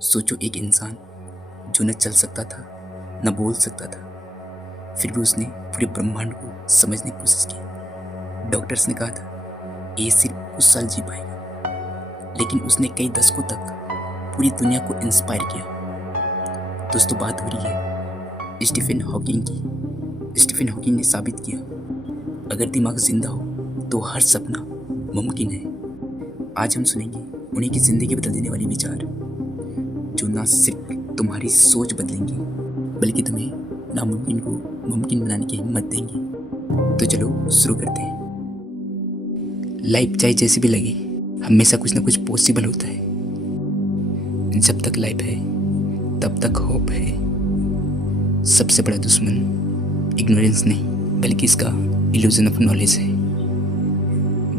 सोचो, एक इंसान जो न चल सकता था न बोल सकता था, फिर भी उसने पूरे ब्रह्मांड को समझने की कोशिश की। डॉक्टर्स ने कहा था ये सिर्फ कुछ साल जी पाएगा, लेकिन उसने कई दशकों तक पूरी दुनिया को इंस्पायर किया। दोस्तों, बात हो रही है स्टीफन हॉकिंग की। स्टीफन हॉकिंग ने साबित किया अगर दिमाग जिंदा हो तो हर सपना मुमकिन है। आज हम सुनेंगे उन्हीं की जिंदगी बदल देने वाली विचार, जो ना सिर्फ तुम्हारी सोच बदलेंगे बल्कि तुम्हें नामुमकिन को मुमकिन बनाने की हिम्मत देंगे। तो चलो शुरू करते हैं। लाइफ चाहे जैसी भी लगे, हमेशा कुछ ना कुछ पॉसिबल होता है। जब तक लाइफ है तब तक होप है। सबसे बड़ा दुश्मन इग्नोरेंस नहीं बल्कि इसका इल्यूजन ऑफ नॉलेज है।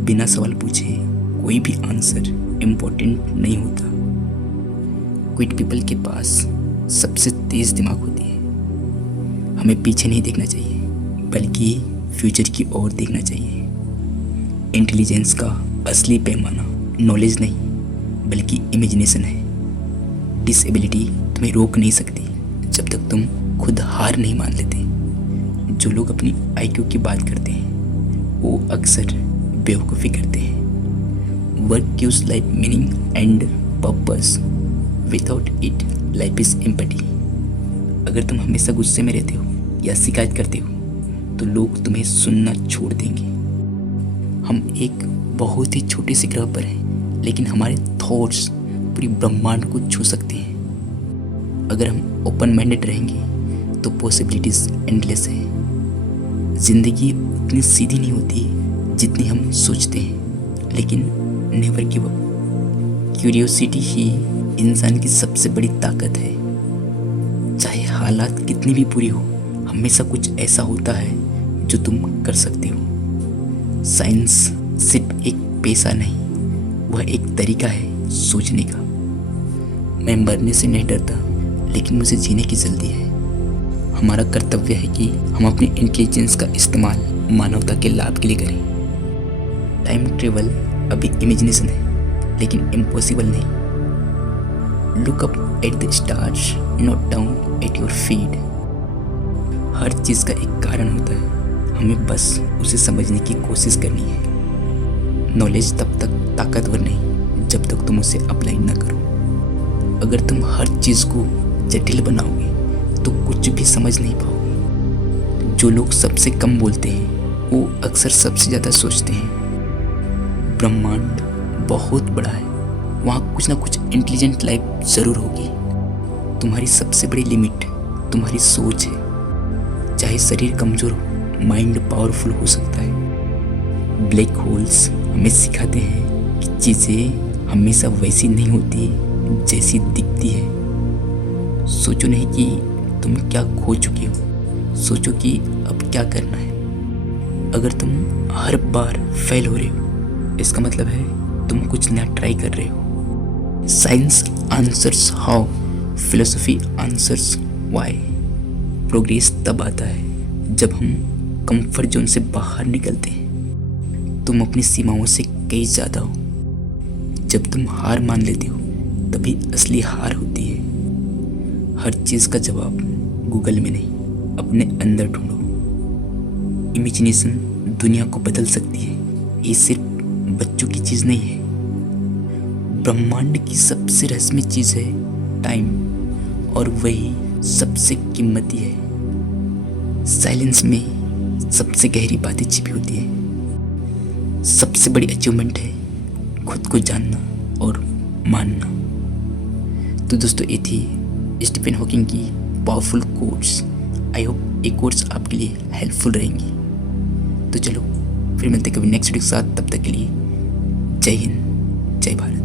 बिना सवाल पूछे कोई भी आंसर इम्पोर्टेंट नहीं होता। क्विट पीपल के पास सबसे तेज दिमाग होती है। हमें पीछे नहीं देखना चाहिए बल्कि फ्यूचर की ओर देखना चाहिए। इंटेलिजेंस का असली पैमाना नॉलेज नहीं बल्कि इमेजिनेशन है। डिसेबिलिटी तुम्हें रोक नहीं सकती जब तक तुम खुद हार नहीं मान लेते। जो लोग अपनी आईक्यू की बात करते हैं वो अक्सर बेवकूफ़ी करते हैं। Work gives life meaning and purpose, without it life is empty. अगर तुम हमेशा गुस्से में रहते हो या शिकायत करते हो तो लोग तुम्हें सुनना छोड़ देंगे। हम एक बहुत ही छोटे से ग्रह पर हैं, लेकिन हमारे थॉट्स पूरी ब्रह्मांड को छू सकते हैं। अगर हम ओपन माइंडेड रहेंगे तो पॉसिबिलिटीज एंडलेस है। जिंदगी उतनी सीधी नहीं होती जितनी हम सोचते हैं, लेकिन नेवर गिव अप। क्यूरियोसिटी ही इंसान की सबसे बड़ी ताकत है। चाहे हालात कितनी भी बुरी हो, हमेशा कुछ ऐसा होता है जो तुम कर सकते हो। साइंस सिर्फ एक पेशा नहीं, वह एक तरीका है सोचने का। मैं मरने से नहीं डरता, लेकिन मुझे जीने की जल्दी है। हमारा कर्तव्य है कि हम अपनी इंटेलिजेंस का इस्तेमाल मानवता के लाभ के लिए करें। टाइम ट्रेवल अभी इमेजिनेशन है, लेकिन इम्पॉसिबल नहीं। Look up at the stars, not down at your feet. हर चीज़ का एक कारण होता है, हमें बस उसे समझने की कोशिश करनी है। नॉलेज तब तक ताकतवर नहीं जब तक तुम उसे अप्लाई न करो। अगर तुम हर चीज़ को जटिल बनाओगे तो कुछ भी समझ नहीं पाओगे। जो लोग सबसे कम बोलते हैं वो अक्सर सबसे ज़्यादा सोचते हैं। ब्रह्मांड बहुत बड़ा है, वहाँ कुछ ना कुछ इंटेलिजेंट लाइफ ज़रूर होगी। तुम्हारी सबसे बड़ी लिमिट तुम्हारी सोच है। चाहे शरीर कमज़ोर हो, माइंड पावरफुल हो सकता है। ब्लैक होल्स हमें सिखाते हैं कि चीज़ें हमेशा वैसी नहीं होती जैसी दिखती है। सोचो नहीं कि तुम क्या खो चुके हो, सोचो कि अब क्या करना है। अगर तुम हर बार फेल हो रहे हो, इसका मतलब है तुम कुछ नया ट्राई कर रहे हो। Science answers how, philosophy answers why. Progress तब आता है जब हम कंफर्ट जोन से बाहर निकलते हैं। तुम अपनी सीमाओं से कहीं ज़्यादा हो। जब तुम हार मान लेते हो तभी असली हार होती है। हर चीज़ का जवाब गूगल में नहीं, अपने अंदर ढूंढो। इमेजिनेशन दुनिया को बदल सकती है। ये सिर्फ बच्चों की चीज़ नहीं है। ब्रह्मांड की सबसे रहस्यमय चीज़ है टाइम, और वही सबसे कीमती है। साइलेंस में सबसे गहरी बातें छिपी होती है। सबसे बड़ी अचीवमेंट है खुद को जानना और मानना। तो दोस्तों, ये थी स्टीफन हॉकिंग की पावरफुल कोट्स। आई होप ये कोट्स आपके लिए हेल्पफुल रहेंगी। तो चलो फिर मिलते हैं कभी नेक्स्ट वीडियो के साथ। तब तक के लिए जय हिंद, जय भारत।